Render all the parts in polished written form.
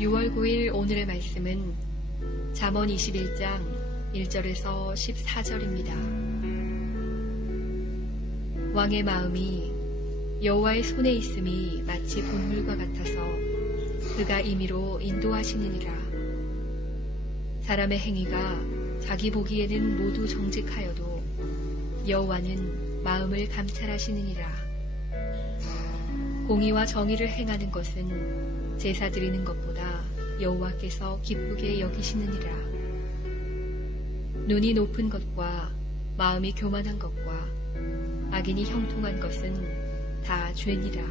6월 9일 오늘의 말씀은 잠언 21장 1절에서 14절입니다. 왕의 마음이 여호와의 손에 있음이 마치 본물과 같아서 그가 임의로 인도하시느니라. 사람의 행위가 자기 보기에는 모두 정직하여도 여호와는 마음을 감찰하시느니라. 공의와 정의를 행하는 것은 제사 드리는 것보다 여호와께서 기쁘게 여기시느니라. 눈이 높은 것과 마음이 교만한 것과 악인이 형통한 것은 다 죄니라.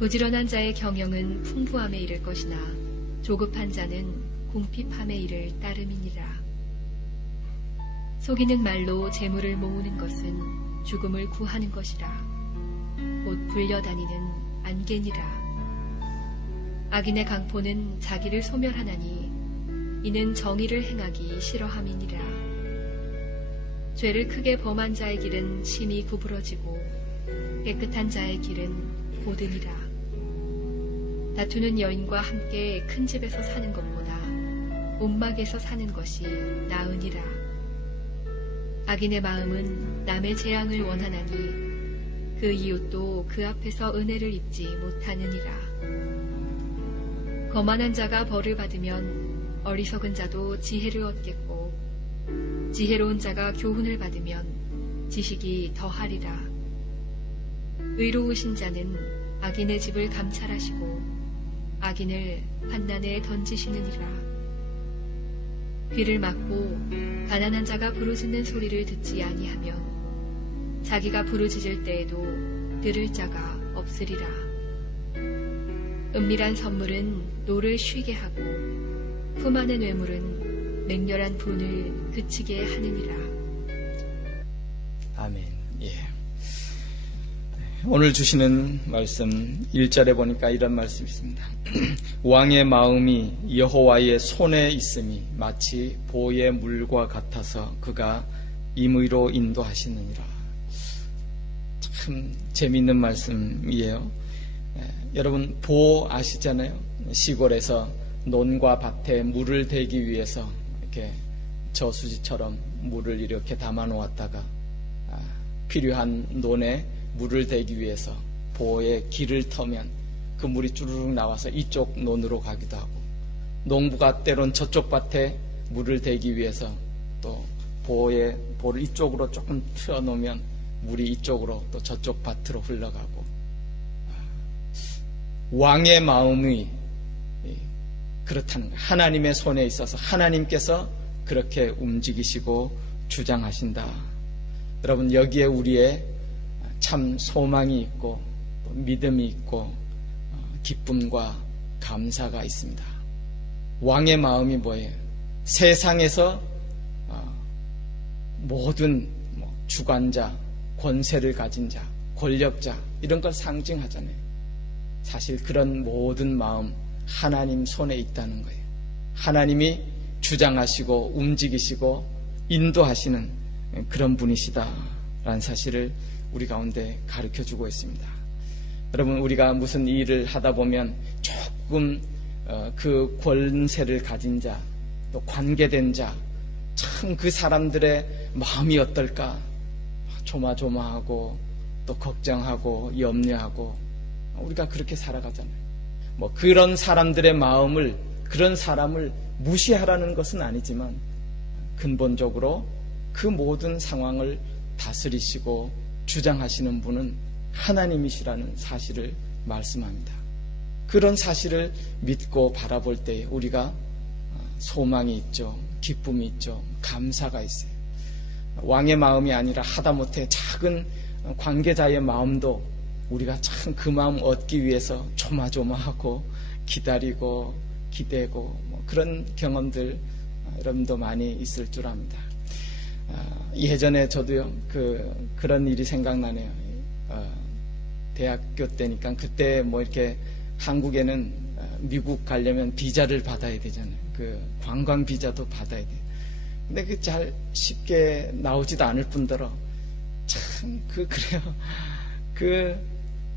부지런한 자의 경영은 풍부함에 이를 것이나 조급한 자는 궁핍함에 이를 따름이니라. 속이는 말로 재물을 모으는 것은 죽음을 구하는 것이라. 곧 불려다니는 안개니라. 악인의 강포는 자기를 소멸하나니 이는 정의를 행하기 싫어함이니라. 죄를 크게 범한 자의 길은 심히 구부러지고 깨끗한 자의 길은 고드니라. 다투는 여인과 함께 큰 집에서 사는 것보다 움막에서 사는 것이 나으니라. 악인의 마음은 남의 재앙을 원하나니 그 이웃도 그 앞에서 은혜를 입지 못하느니라. 거만한 자가 벌을 받으면 어리석은 자도 지혜를 얻겠고 지혜로운 자가 교훈을 받으면 지식이 더하리라. 의로우신 자는 악인의 집을 감찰하시고 악인을 환난에 던지시느니라. 귀를 막고 가난한 자가 부르짖는 소리를 듣지 아니하면 자기가 부르짖을 때에도 들을 자가 없으리라. 은밀한 선물은 노를 쉬게 하고 품 안의 뇌물은 맹렬한 분을 그치게 하느니라. 아멘. 예. 오늘 주시는 말씀 1절에 보니까 이런 말씀이 있습니다. 왕의 마음이 여호와의 손에 있음이 마치 보의 물과 같아서 그가 임의로 인도하시느니라. 참 재미있는 말씀이에요. 여러분 보 아시잖아요. 시골에서 논과 밭에 물을 대기 위해서 이렇게 저수지처럼 물을 이렇게 담아 놓았다가 필요한 논에 물을 대기 위해서 보에 길을 터면 그 물이 쭈르륵 나와서 이쪽 논으로 가기도 하고, 농부가 때론 저쪽 밭에 물을 대기 위해서 또 보를 이쪽으로 조금 틀어 놓으면 물이 이쪽으로 또 저쪽 밭으로 흘러가고, 왕의 마음이 그렇다는 거예요. 하나님의 손에 있어서 하나님께서 그렇게 움직이시고 주장하신다. 여러분 여기에 우리의 참 소망이 있고 믿음이 있고 기쁨과 감사가 있습니다. 왕의 마음이 뭐예요? 세상에서 모든 주관자, 권세를 가진 자, 권력자 이런 걸 상징하잖아요. 사실 그런 모든 마음 하나님 손에 있다는 거예요. 하나님이 주장하시고 움직이시고 인도하시는 그런 분이시다라는 사실을 우리 가운데 가르쳐주고 있습니다. 여러분 우리가 무슨 일을 하다 보면 조금 그 권세를 가진 자, 또 관계된 자, 참 그 사람들의 마음이 어떨까 조마조마하고 또 걱정하고 염려하고 우리가 그렇게 살아가잖아요. 그런 사람들의 마음을, 그런 사람을 무시하라는 것은 아니지만 근본적으로 그 모든 상황을 다스리시고 주장하시는 분은 하나님이시라는 사실을 말씀합니다. 그런 사실을 믿고 바라볼 때 우리가 소망이 있죠. 기쁨이 있죠. 감사가 있어요. 왕의 마음이 아니라 하다못해 작은 관계자의 마음도 우리가 참 그 마음 얻기 위해서 조마조마하고 기다리고 기대고 그런 경험들 여러분도 많이 있을 줄 압니다. 예전에 저도요 그런 일이 생각나네요. 대학교 때니까 그때 이렇게 한국에는 미국 가려면 비자를 받아야 되잖아요. 그 관광 비자도 받아야 돼요. 근데 그 잘 쉽게 나오지도 않을 뿐더러 참 그래요. 그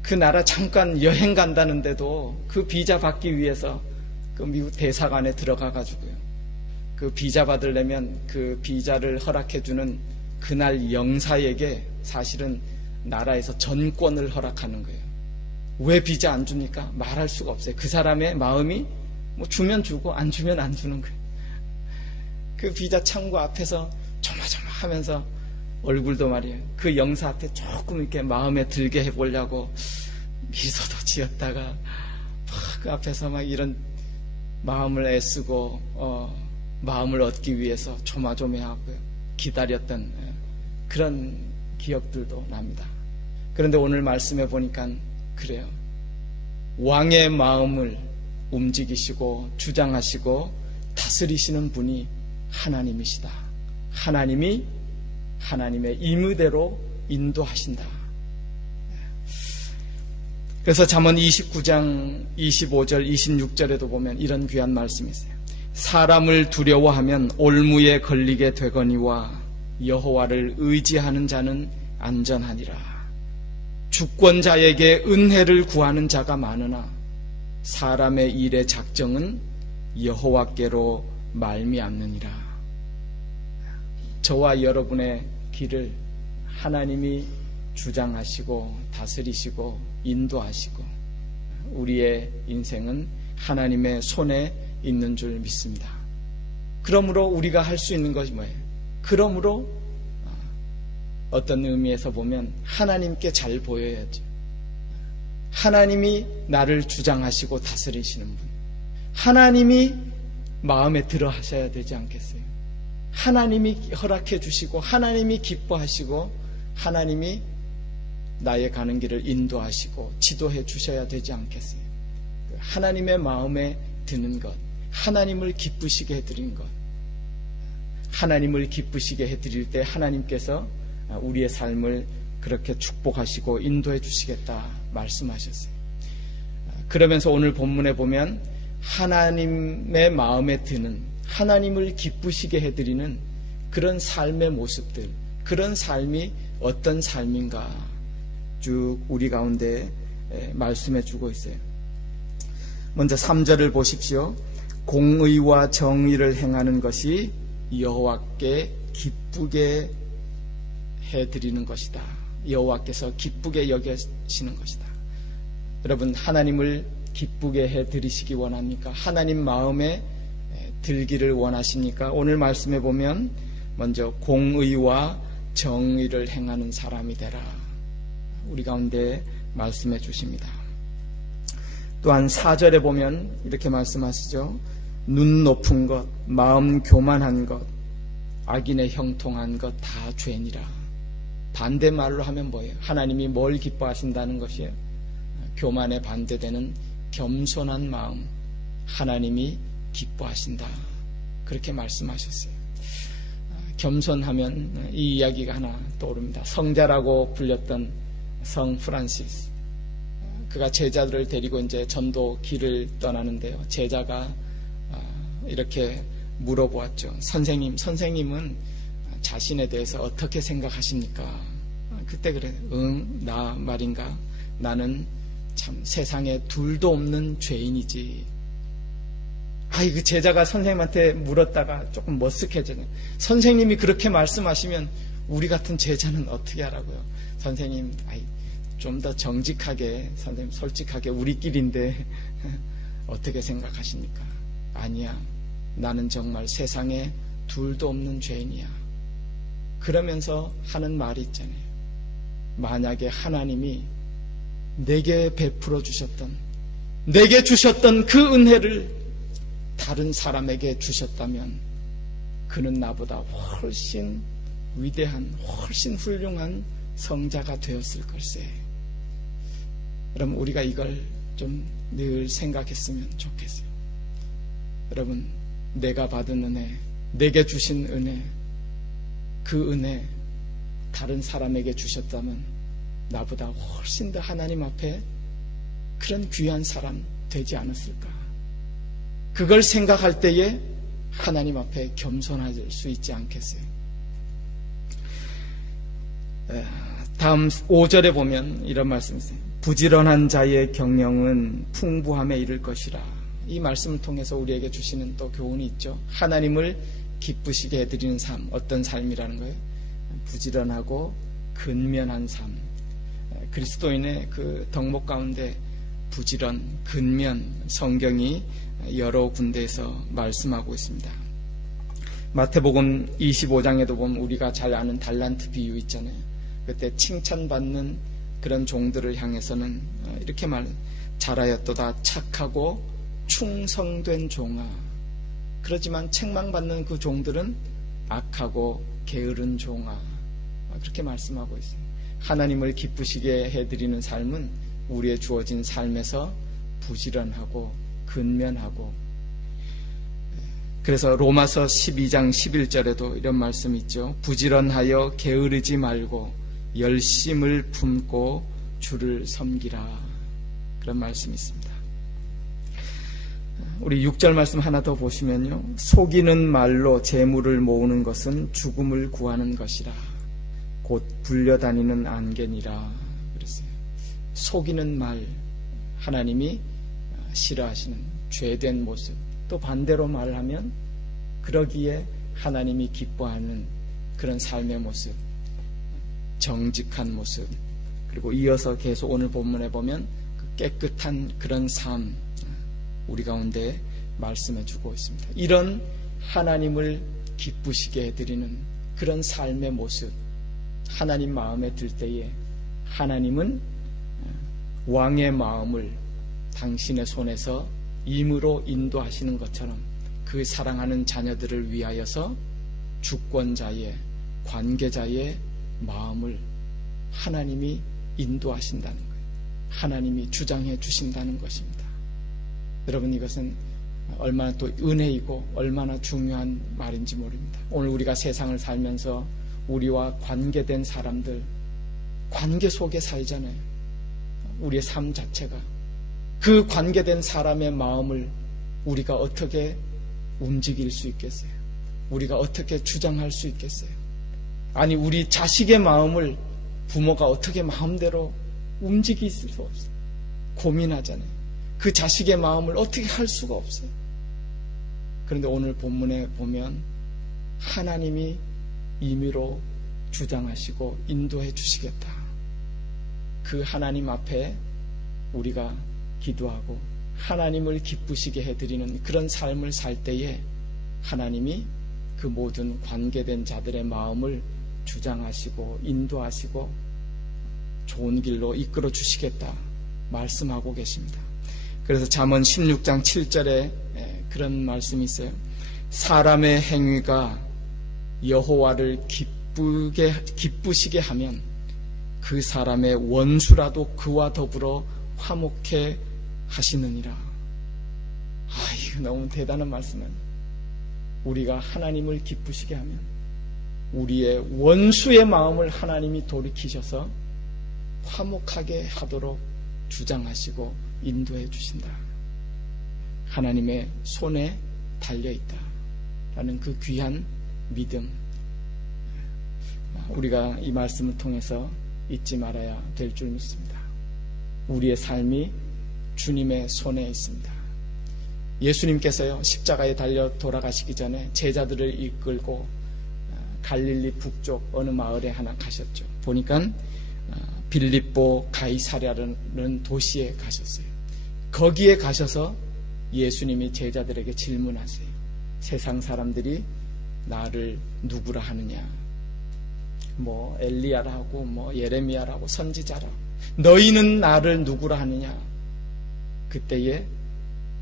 그 나라 잠깐 여행 간다는데도 그 비자 받기 위해서 그 미국 대사관에 들어가 가지고요. 그 비자 받으려면 그 비자를 허락해주는 그날 영사에게 사실은 나라에서 전권을 허락하는 거예요. 왜 비자 안 줍니까? 말할 수가 없어요. 그 사람의 마음이 뭐 주면 주고 안 주면 안 주는 거예요. 그 비자 창구 앞에서 조마조마하면서 얼굴도 말이에요. 그 영사 앞에 조금 이렇게 마음에 들게 해보려고 미소도 지었다가 그 앞에서 막 이런 마음을 애쓰고 마음을 얻기 위해서 조마조마하고요. 기다렸던 그런 기억들도 납니다. 그런데 오늘 말씀해 보니까 그래요. 왕의 마음을 움직이시고 주장하시고 다스리시는 분이 하나님이시다. 하나님이 하나님의 임의대로 인도하신다. 그래서 잠언 29장 25절 26절에도 보면 이런 귀한 말씀이 있어요. 사람을 두려워하면 올무에 걸리게 되거니와 여호와를 의지하는 자는 안전하니라. 주권자에게 은혜를 구하는 자가 많으나 사람의 일의 작정은 여호와께로 말미암느니라. 저와 여러분의 길을 하나님이 주장하시고 다스리시고 인도하시고 우리의 인생은 하나님의 손에 있는 줄 믿습니다. 그러므로 우리가 할 수 있는 것이 뭐예요? 그러므로 어떤 의미에서 보면 하나님께 잘 보여야죠. 하나님이 나를 주장하시고 다스리시는 분, 하나님이 마음에 들어 하셔야 되지 않겠어요? 하나님이 허락해 주시고 하나님이 기뻐하시고 하나님이 나의 가는 길을 인도하시고 지도해 주셔야 되지 않겠어요? 하나님의 마음에 드는 것, 하나님을 기쁘시게 해드린 것, 하나님을 기쁘시게 해드릴 때 하나님께서 우리의 삶을 그렇게 축복하시고 인도해 주시겠다 말씀하셨어요. 그러면서 오늘 본문에 보면 하나님의 마음에 드는, 하나님을 기쁘시게 해드리는 그런 삶의 모습들, 그런 삶이 어떤 삶인가 쭉 우리 가운데 말씀해 주고 있어요. 먼저 3절을 보십시오. 공의와 정의를 행하는 것이 여호와께 기쁘게 해드리는 것이다. 여호와께서 기쁘게 여기시는 것이다. 여러분, 하나님을 기쁘게 해드리시기 원합니까? 하나님 마음에 들기를 원하십니까? 오늘 말씀해 보면 먼저 공의와 정의를 행하는 사람이 되라. 우리 가운데 말씀해 주십니다. 또한 4절에 보면 이렇게 말씀하시죠. 눈 높은 것, 마음 교만한 것, 악인의 형통한 것 다 죄니라. 반대말로 하면 뭐예요? 하나님이 뭘 기뻐하신다는 것이에요? 교만에 반대되는 겸손한 마음, 하나님이 기뻐하신다. 그렇게 말씀하셨어요. 겸손하면 이 이야기가 하나 떠오릅니다. 성자라고 불렸던 성 프란시스, 그가 제자들을 데리고 이제 전도 길을 떠나는데요. 제자가 이렇게 물어보았죠. 선생님은 자신에 대해서 어떻게 생각하십니까? 그때 그래, 나 말인가? 나는 참 세상에 둘도 없는 죄인이지. 그 제자가 선생님한테 물었다가 조금 머쓱해져요. 선생님이 그렇게 말씀하시면 우리 같은 제자는 어떻게 하라고요? 선생님, 좀 더 정직하게, 선생님 솔직하게 우리끼리인데 어떻게 생각하십니까? 아니야, 나는 정말 세상에 둘도 없는 죄인이야. 그러면서 하는 말이 있잖아요. 만약에 하나님이 내게 베풀어 주셨던, 내게 주셨던 그 은혜를 다른 사람에게 주셨다면 그는 나보다 훨씬 위대한, 훨씬 훌륭한 성자가 되었을 걸세. 여러분, 우리가 이걸 좀 늘 생각했으면 좋겠어요. 여러분, 내가 받은 은혜, 내게 주신 은혜, 그 은혜 다른 사람에게 주셨다면 나보다 훨씬 더 하나님 앞에 그런 귀한 사람 되지 않았을까? 그걸 생각할 때에 하나님 앞에 겸손할 수 있지 않겠어요? 다음 5절에 보면 이런 말씀이 있어요. 부지런한 자의 경영은 풍부함에 이를 것이라. 이 말씀을 통해서 우리에게 주시는 또 교훈이 있죠. 하나님을 기쁘시게 해드리는 삶, 어떤 삶이라는 거예요? 부지런하고 근면한 삶. 그리스도인의 그 덕목 가운데 부지런, 근면, 성경이 여러 군데에서 말씀하고 있습니다. 마태복음 25장에도 보면 우리가 잘 아는 달란트 비유 있잖아요. 그때 칭찬받는 그런 종들을 향해서는 이렇게 말해요. 잘하였도다 착하고 충성된 종아. 그렇지만 책망받는 그 종들은 악하고 게으른 종아. 그렇게 말씀하고 있어요. 하나님을 기쁘시게 해드리는 삶은 우리의 주어진 삶에서 부지런하고 근면하고, 그래서 로마서 12장 11절에도 이런 말씀이 있죠. 부지런하여 게으르지 말고 열심을 품고 주를 섬기라. 그런 말씀이 있습니다. 우리 6절 말씀 하나 더 보시면요. 속이는 말로 재물을 모으는 것은 죽음을 구하는 것이라. 곧 불려다니는 안개니라. 그랬어요. 속이는 말, 하나님이 싫어하시는 죄된 모습. 또 반대로 말하면 그러기에 하나님이 기뻐하는 그런 삶의 모습, 정직한 모습, 그리고 이어서 계속 오늘 본문에 보면 그 깨끗한 그런 삶 우리 가운데 말씀해 주고 있습니다. 이런 하나님을 기쁘시게 해드리는 그런 삶의 모습, 하나님 마음에 들 때에 하나님은 왕의 마음을 당신의 손에서 임으로 인도하시는 것처럼 그 사랑하는 자녀들을 위하여서 주권자의, 관계자의 마음을 하나님이 인도하신다는 거예요. 하나님이 주장해 주신다는 것입니다. 여러분, 이것은 얼마나 또 은혜이고 얼마나 중요한 말인지 모릅니다. 오늘 우리가 세상을 살면서 우리와 관계된 사람들, 관계 속에 살잖아요. 우리의 삶 자체가. 그 관계된 사람의 마음을 우리가 어떻게 움직일 수 있겠어요? 우리가 어떻게 주장할 수 있겠어요? 아니, 우리 자식의 마음을 부모가 어떻게 마음대로 움직일 수 없어요. 고민하잖아요. 그 자식의 마음을 어떻게 할 수가 없어요. 그런데 오늘 본문에 보면 하나님이 임의로 주장하시고 인도해 주시겠다. 그 하나님 앞에 우리가 기도하고 하나님을 기쁘시게 해드리는 그런 삶을 살 때에 하나님이 그 모든 관계된 자들의 마음을 주장하시고 인도하시고 좋은 길로 이끌어 주시겠다 말씀하고 계십니다. 그래서 잠언 16장 7절에 그런 말씀이 있어요. 사람의 행위가 여호와를 기쁘시게 하면 그 사람의 원수라도 그와 더불어 화목해 하시느니라. 이거 너무 대단한 말씀은, 우리가 하나님을 기쁘시게 하면 우리의 원수의 마음을 하나님이 돌이키셔서 화목하게 하도록 주장하시고 인도해 주신다. 하나님의 손에 달려있다 라는 그 귀한 믿음, 우리가 이 말씀을 통해서 잊지 말아야 될 줄 믿습니다. 우리의 삶이 주님의 손에 있습니다. 예수님께서요, 십자가에 달려 돌아가시기 전에 제자들을 이끌고 갈릴리 북쪽 어느 마을에 하나 가셨죠. 보니까 빌립보 가이사랴라는 도시에 가셨어요. 거기에 가셔서 예수님이 제자들에게 질문하세요. 세상 사람들이 나를 누구라 하느냐? 뭐 엘리야라고, 뭐 예레미야라고, 선지자라고. 너희는 나를 누구라 하느냐? 그때에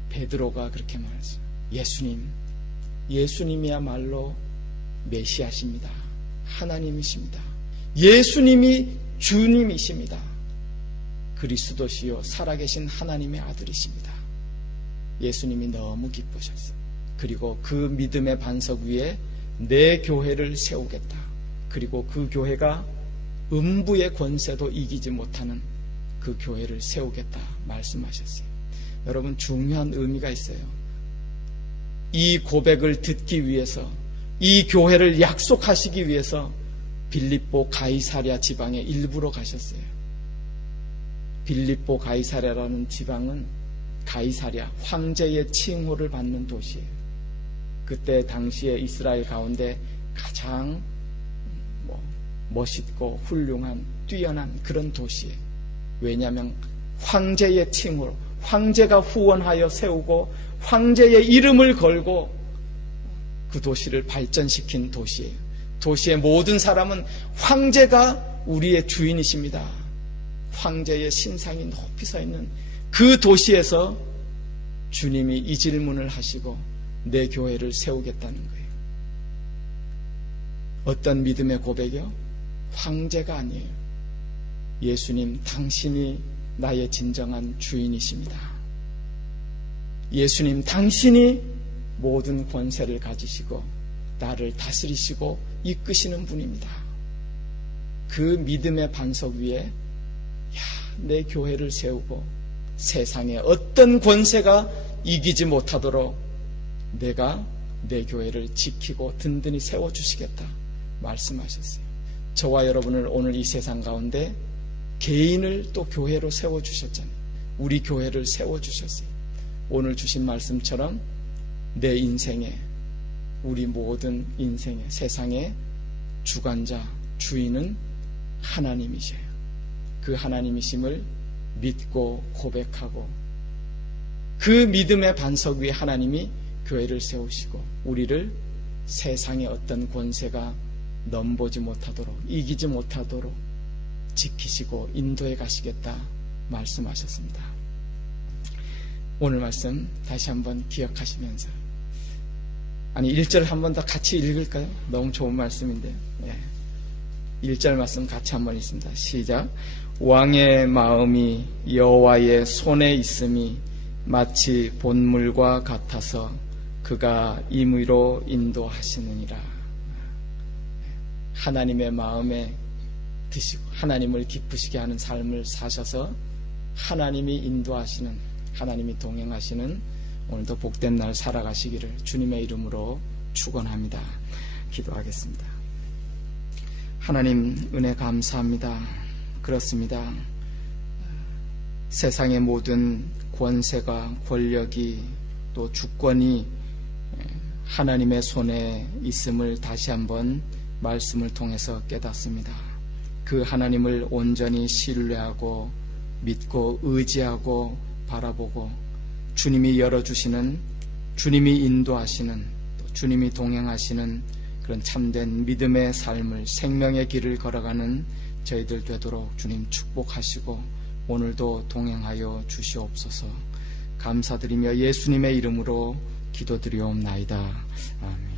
베드로가 그렇게 말하죠. 예수님이야말로 메시아십니다. 하나님이십니다. 예수님이 주님이십니다. 그리스도시요 살아계신 하나님의 아들이십니다. 예수님이 너무 기쁘셨어요. 그리고 그 믿음의 반석 위에 내 교회를 세우겠다. 그리고 그 교회가 음부의 권세도 이기지 못하는 그 교회를 세우겠다 말씀하셨어요. 여러분, 중요한 의미가 있어요. 이 고백을 듣기 위해서, 이 교회를 약속하시기 위해서 빌립보 가이사랴 지방에 일부러 가셨어요. 빌립보 가이사랴라는 지방은 가이사랴, 황제의 칭호를 받는 도시예요. 그때 당시에 이스라엘 가운데 가장 멋있고 훌륭한 뛰어난 그런 도시예요. 왜냐하면 황제의 칭호로, 황제가 후원하여 세우고 황제의 이름을 걸고 그 도시를 발전시킨 도시예요. 도시의 모든 사람은 황제가 우리의 주인이십니다. 황제의 신상이 높이 서 있는 그 도시에서 주님이 이 질문을 하시고 내 교회를 세우겠다는 거예요. 어떤 믿음의 고백이요? 황제가 아니에요. 예수님, 당신이 나의 진정한 주인이십니다. 예수님, 당신이 모든 권세를 가지시고 나를 다스리시고 이끄시는 분입니다. 그 믿음의 반석 위에 내 교회를 세우고 세상에 어떤 권세가 이기지 못하도록 내가 내 교회를 지키고 든든히 세워주시겠다 말씀하셨어요. 저와 여러분을 오늘 이 세상 가운데 개인을 또 교회로 세워주셨잖아요. 우리 교회를 세워주셨어요. 오늘 주신 말씀처럼 내 인생에, 우리 모든 인생에, 세상의 주관자, 주인은 하나님이셔요. 그 하나님이심을 믿고 고백하고 그 믿음의 반석 위에 하나님이 교회를 세우시고 우리를 세상의 어떤 권세가 넘보지 못하도록, 이기지 못하도록 지키시고 인도해 가시겠다 말씀하셨습니다. 오늘 말씀 다시 한번 기억하시면서, 아니 1절 한 번 더 같이 읽을까요? 너무 좋은 말씀인데. 1절 말씀 같이 한번 읽습니다. 시작. 왕의 마음이 여호와의 손에 있음이 마치 본물과 같아서 그가 임의로 인도하시느니라. 하나님의 마음에 드시고 하나님을 기쁘시게 하는 삶을 사셔서 하나님이 인도하시는, 하나님이 동행하시는 오늘도 복된 날 살아가시기를 주님의 이름으로 축원합니다. 기도하겠습니다. 하나님, 은혜 감사합니다. 그렇습니다. 세상의 모든 권세가, 권력이, 또 주권이 하나님의 손에 있음을 다시 한번 말씀을 통해서 깨닫습니다. 그 하나님을 온전히 신뢰하고 믿고 의지하고 바라보고 주님이 열어주시는, 주님이 인도하시는, 또 주님이 동행하시는 그런 참된 믿음의 삶을, 생명의 길을 걸어가는 저희들 되도록 주님 축복하시고 오늘도 동행하여 주시옵소서. 감사드리며 예수님의 이름으로 기도드리옵나이다. 아멘.